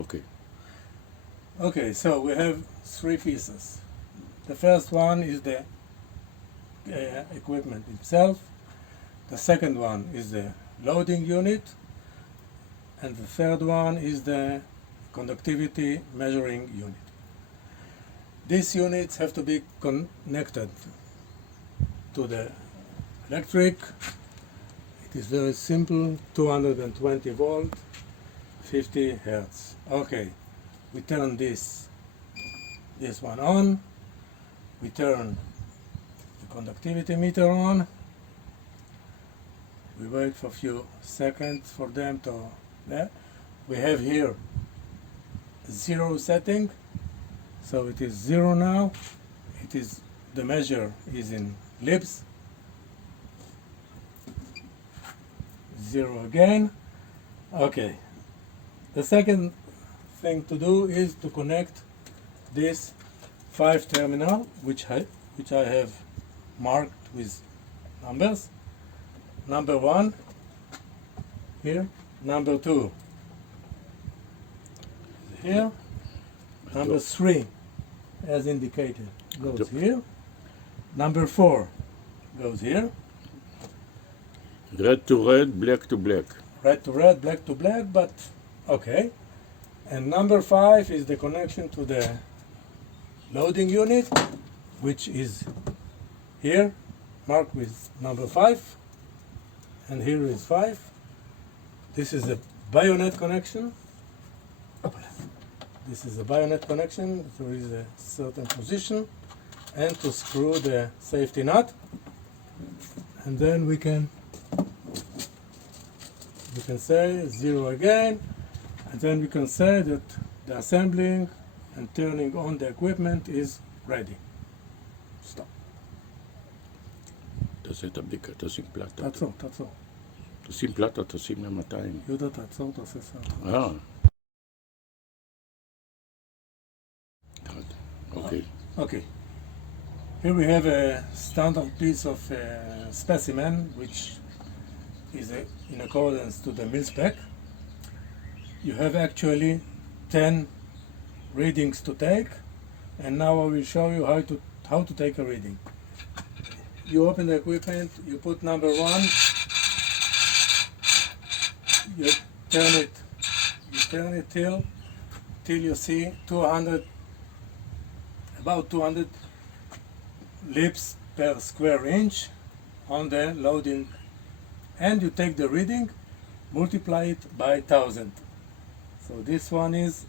Okay. Okay, so we have three pieces. The first one is the equipment itself. The second one is the loading unit. And the third one is the conductivity measuring unit. These units have to be connected to the electric. It is very simple, 220 volt, 50 hertz. Okay, we turn this one on. We turn the conductivity meter on. We wait for a few seconds for them to there. We have here 0 setting, so it is 0 now. It is, the measure is in Libs. 0 again. Okay. The second thing to do is to connect this 5 terminal, which I have marked with numbers. Number 1 here, number 2 here, number 3 as indicated goes here, number 4 goes here. Red to red, black to black. Red to red, black to black, but okay. And number 5 is the connection to the loading unit, which is here, marked with number 5, and here is 5. This is a bayonet connection. This is a bayonet connection. There is a certain position, and to screw the safety nut, and then we can say 0 again, and then we can say that the assembling and turning on the equipment is ready. Stop. תעשה את הבדיקה, תשים פלטה. תעצור. תשים פלטה, תשים ל-200. יהודה, תעצור, תעשה סרט. Okay. Okay. Here we have a standard piece of specimen, which is in accordance to the mil spec. You have actually 10 readings to take, and now I will show you how to take a reading. You open the equipment, you put number 1, you turn it till you see 200, about 200 Libs per square inch on the loading, and you take the reading, multiply it by 1000. So this one is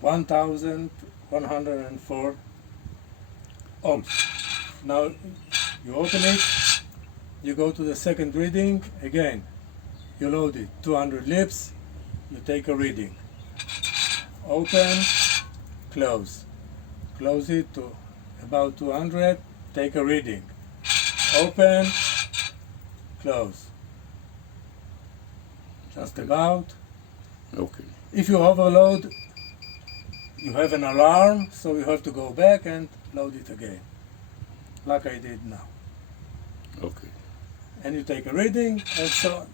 1104 ohms. Now you open it, you go to the second reading, again you load it, 200 Libs, you take a reading. Open, close it to about 200, take a reading. Open, close. Just about. Okay. If you overload, you have an alarm, so you have to go back and load it again, like I did now. Okay. And you take a reading, and so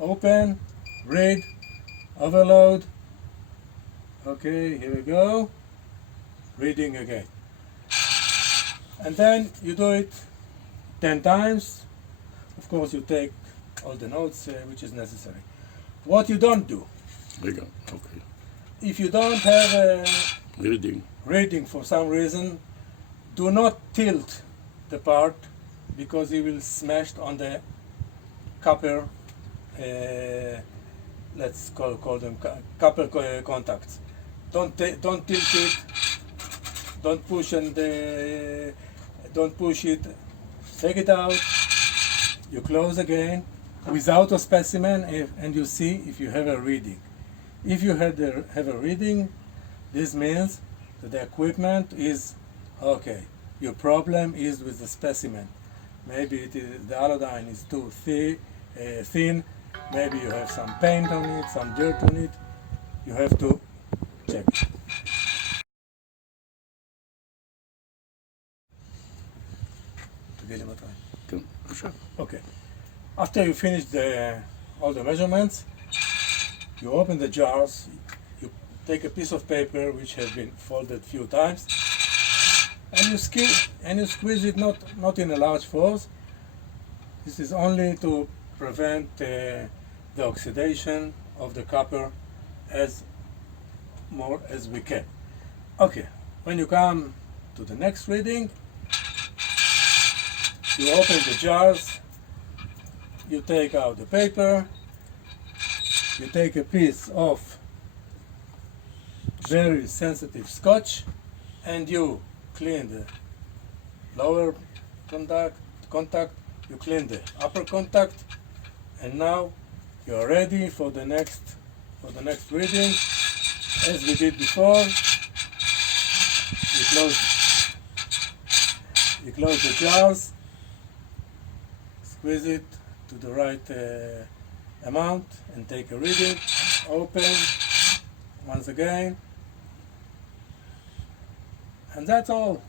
open, read, overload. Okay, here we go. Reading again. And then you do it 10 times. Of course, you take all the notes which is necessary. What you don't do, רגע, okay. if you don't have a reading for some reason, do not tilt the part, because it will smash on the copper, let's call them copper contacts. Don't tilt it. Don't push it. Take it out. You close again without a specimen, and you see if you have a reading. If you have a reading, this means that the equipment is okay. Your problem is with the specimen. Maybe the iodine is too thin. Maybe you have some paint on it, some dirt on it. You have to check it. Okay. After you finish all the measurements, you open the jars. take a piece of paper which has been folded few times, and you squeeze it not in a large force. This is only to prevent the oxidation of the copper as more as we can. Okay, when you come to the next reading, you open the jars, you take out the paper, you take a piece of very sensitive scotch, and you clean the lower contact, you clean the upper contact, and now you are ready for the next reading. As we did before, you close the jars, squeeze it to the right amount, and take a reading. Open once again, and that's all.